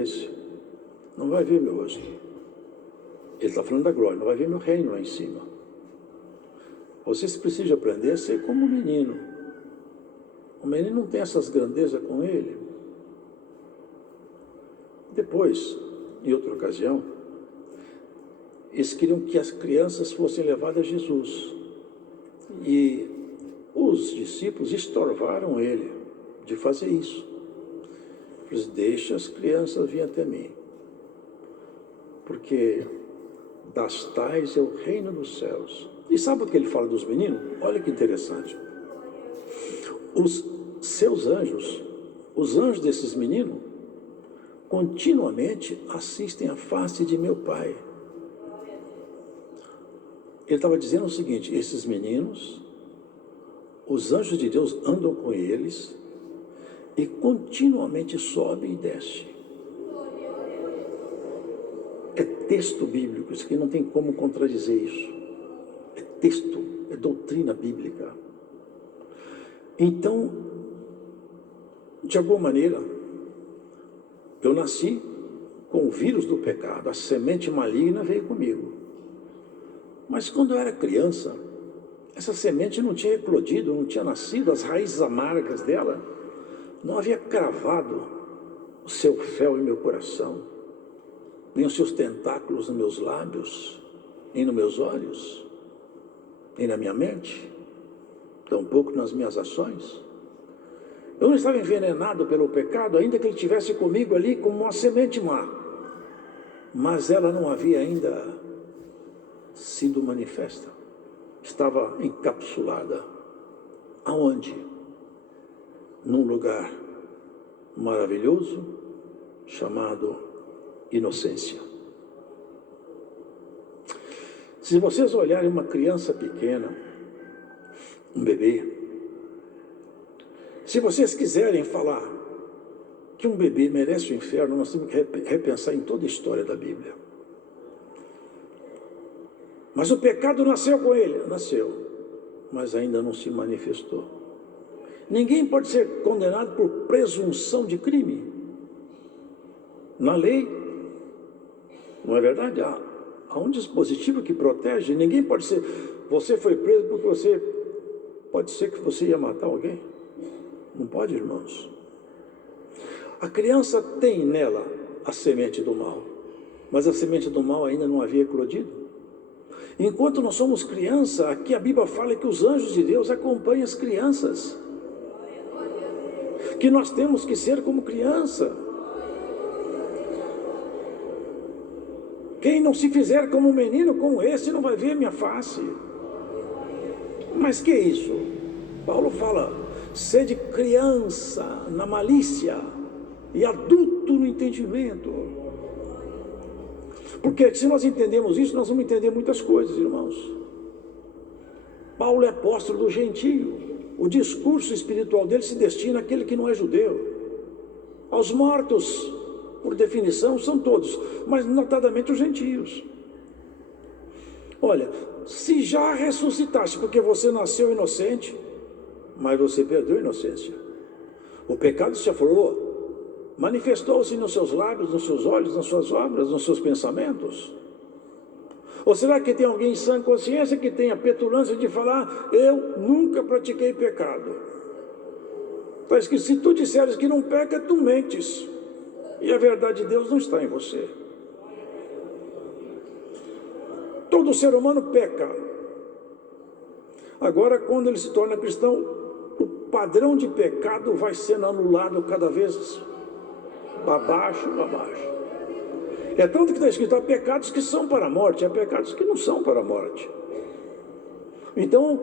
esse, não vai ver meu rosto. Ele está falando da glória, não vai ver meu reino lá em cima. Vocês precisam aprender a ser como um menino. O menino não tem essas grandezas com ele. Depois, em outra ocasião, eles queriam que as crianças fossem levadas a Jesus. E os discípulos estorvaram ele de fazer isso. Eles deixam as crianças vir até mim, porque das tais é o reino dos céus. E sabe o que ele fala dos meninos? Olha que interessante. Os seus anjos, os anjos desses meninos, continuamente assistem à face de meu Pai. Ele estava dizendo o seguinte: esses meninos, os anjos de Deus andam com eles e continuamente sobe e desce. É texto bíblico, isso aqui não tem como contradizer isso. É texto, é doutrina bíblica. Então, de alguma maneira, eu nasci com o vírus do pecado, a semente maligna veio comigo. Mas quando eu era criança, essa semente não tinha eclodido, não tinha nascido, as raízes amargas dela não havia cravado o seu fel em meu coração, nem os seus tentáculos nos meus lábios, nem nos meus olhos, nem na minha mente, tampouco nas minhas ações. Eu não estava envenenado pelo pecado, ainda que ele estivesse comigo ali como uma semente má, mas ela não havia ainda sido manifesta, estava encapsulada. Aonde? Num lugar maravilhoso chamado inocência. Se vocês olharem uma criança pequena, um bebê, se vocês quiserem falar que um bebê merece o inferno, nós temos que repensar em toda a história da Bíblia. Mas o pecado nasceu com ele, nasceu, mas ainda não se manifestou. Ninguém pode ser condenado por presunção de crime. Na lei, não é verdade? Há um dispositivo que protege. Ninguém pode ser. Você foi preso porque você pode ser que você ia matar alguém. Não pode, irmãos. A criança tem nela a semente do mal, mas a semente do mal ainda não havia eclodido. Enquanto nós somos criança, aqui a Bíblia fala que os anjos de Deus acompanham as crianças, que nós temos que ser como criança. Quem não se fizer como um menino, como esse, não vai ver minha face. Mas que é isso? Paulo fala: sede criança na malícia e adulto no entendimento. Porque se nós entendemos isso, nós vamos entender muitas coisas, irmãos. Paulo é apóstolo do gentio. O discurso espiritual dele se destina àquele que não é judeu. Aos mortos, por definição, são todos, mas notadamente os gentios. Olha, se já ressuscitaste porque você nasceu inocente, mas você perdeu a inocência. O pecado se aflorou, manifestou-se nos seus lábios, nos seus olhos, nas suas obras, nos seus pensamentos. Ou será que tem alguém em sã consciência que tem a petulância de falar: eu nunca pratiquei pecado? Está escrito: se tu disseres que não peca, tu mentes, e a verdade de Deus não está em você. Todo ser humano peca. Agora, quando ele se torna cristão, o padrão de pecado vai sendo anulado cada vez para baixo, para baixo. É tanto que está escrito: há pecados que são para a morte, há pecados que não são para a morte. Então,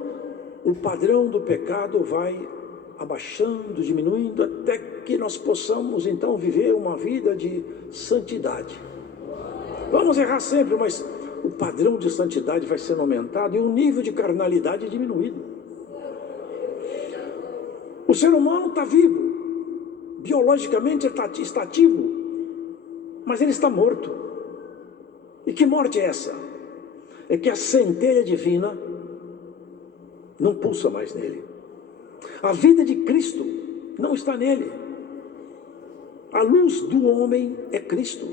o padrão do pecado vai abaixando, diminuindo, até que nós possamos então viver uma vida de santidade. Vamos errar sempre, mas o padrão de santidade vai sendo aumentado e o nível de carnalidade diminuído. O ser humano está vivo, biologicamente ele está ativo, mas ele está morto. E que morte é essa? É que a centelha divina não pulsa mais nele. A vida de Cristo não está nele. A luz do homem é Cristo.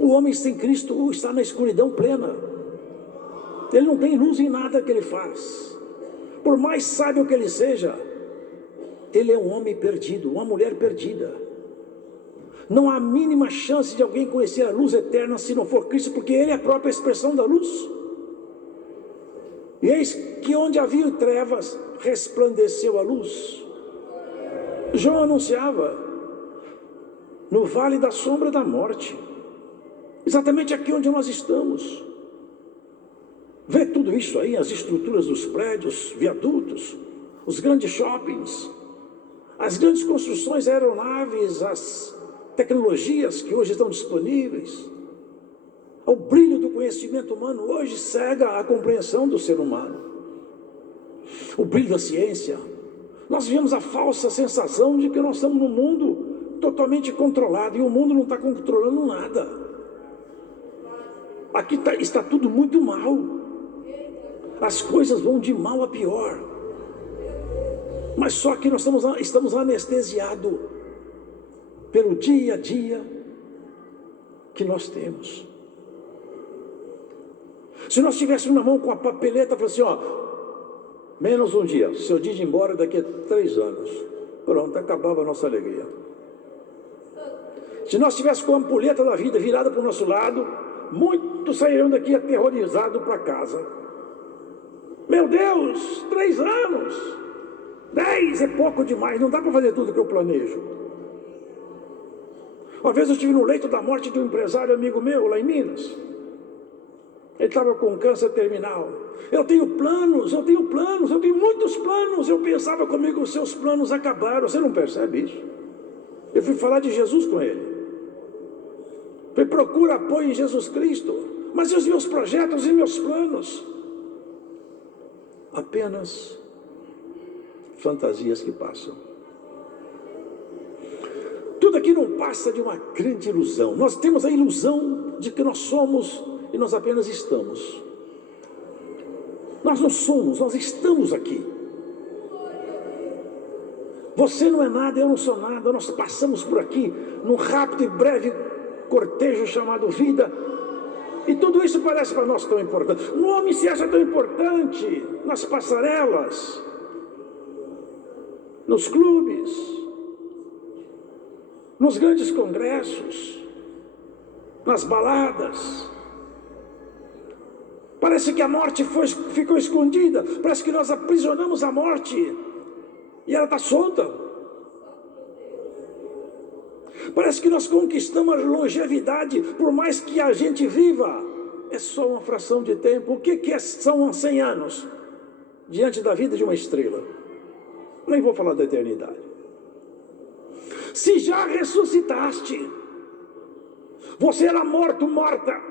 O homem sem Cristo está na escuridão plena. Ele não tem luz em nada que ele faz. Por mais sábio que ele seja, ele é um homem perdido, uma mulher perdida. Não há a mínima chance de alguém conhecer a luz eterna se não for Cristo, porque ele é a própria expressão da luz. E eis que onde havia trevas, resplandeceu a luz. João anunciava, no vale da sombra da morte, exatamente aqui onde nós estamos. Vê tudo isso aí, as estruturas dos prédios, viadutos, os grandes shoppings, as grandes construções, aeronaves, as tecnologias que hoje estão disponíveis. O brilho do conhecimento humano hoje cega a compreensão do ser humano. O brilho da ciência. Nós vivemos a falsa sensação de que nós estamos num mundo totalmente controlado, e o mundo não está controlando nada. Aqui está tudo muito mal. As coisas vão de mal a pior. Mas só que nós estamos anestesiados pelo dia a dia que nós temos. Se nós tivéssemos na mão com a papeleta, falando assim, ó, menos um dia, seu dia de ir embora daqui a 3 anos. Pronto, acabava a nossa alegria. Se nós tivéssemos com a ampulheta da vida virada para o nosso lado, muitos sairiam daqui aterrorizados para casa. Meu Deus, 3 anos, 10 é pouco demais, não dá para fazer tudo que eu planejo. Uma vez eu estive no leito da morte de um empresário amigo meu, lá em Minas. Ele estava com câncer terminal. Eu tenho muitos planos. Eu pensava comigo, os seus planos acabaram. Você não percebe isso? Eu fui falar de Jesus com ele. Falei, procura apoio em Jesus Cristo. Mas e os meus projetos e meus planos? Apenas fantasias que passam. Tudo aqui não passa de uma grande ilusão. Nós temos a ilusão de que nós somos e nós apenas estamos. Nós não somos, nós estamos aqui. Você não é nada, eu não sou nada. Nós passamos por aqui num rápido e breve cortejo chamado vida. E tudo isso parece para nós tão importante. O homem se acha tão importante nas passarelas, nos clubes, nos grandes congressos, nas baladas. Parece que a morte ficou escondida. Parece que nós aprisionamos a morte e ela está solta. Parece que nós conquistamos a longevidade, por mais que a gente viva, é só uma fração de tempo. O que são 100 anos diante da vida de uma estrela? Nem vou falar da eternidade. Se já ressuscitaste, você era morta.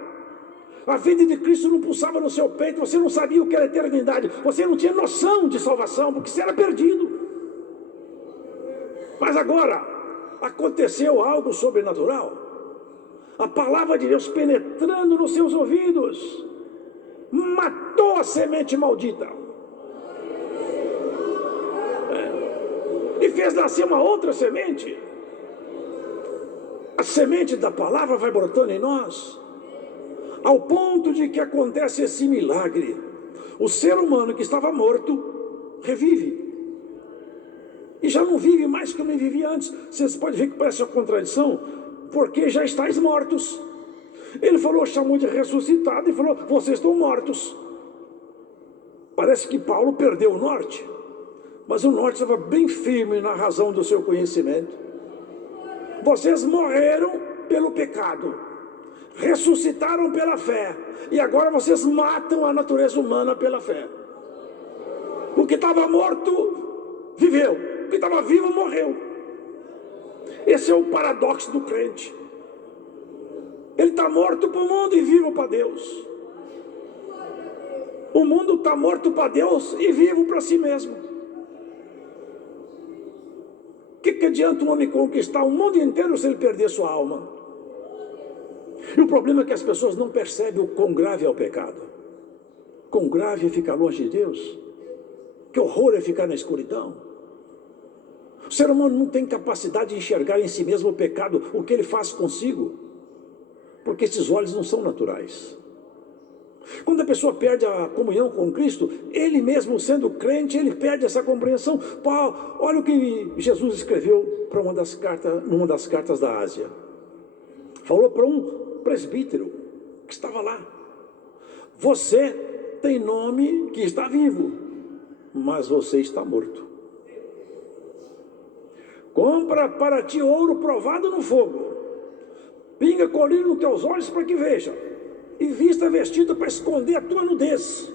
A vida de Cristo não pulsava no seu peito, você não sabia o que era eternidade, você não tinha noção de salvação, porque você era perdido. Mas agora, aconteceu algo sobrenatural. A palavra de Deus penetrando nos seus ouvidos, matou a semente maldita. E fez nascer uma outra semente. A semente da palavra vai brotando em nós, ao ponto de que acontece esse milagre. O ser humano que estava morto, revive. E já não vive mais como ele vivia antes. Vocês podem ver que parece uma contradição, porque já estáis mortos. Ele falou, chamou de ressuscitado e falou, vocês estão mortos. Parece que Paulo perdeu o norte, mas o norte estava bem firme na razão do seu conhecimento. Vocês morreram pelo pecado, ressuscitaram pela fé, e agora vocês matam a natureza humana pela fé. O que estava morto, viveu. O que estava vivo, morreu. Esse é o paradoxo do crente. Ele está morto para o mundo e vivo para Deus. O mundo está morto para Deus e vivo para si mesmo. O que adianta um homem conquistar o mundo inteiro se ele perder sua alma? E o problema é que as pessoas não percebem o quão grave é o pecado. Quão grave é ficar longe de Deus. Que horror é ficar na escuridão. O ser humano não tem capacidade de enxergar em si mesmo o pecado, o que ele faz consigo, porque esses olhos não são naturais. Quando a pessoa perde a comunhão com Cristo, ele mesmo sendo crente, ele perde essa compreensão. Olha o que Jesus escreveu para numa das cartas da Ásia. Falou para um presbítero que estava lá: você tem nome que está vivo, mas você está morto. Compra para ti ouro provado no fogo, pinga colírio nos teus olhos para que veja, e vista vestido para esconder a tua nudez.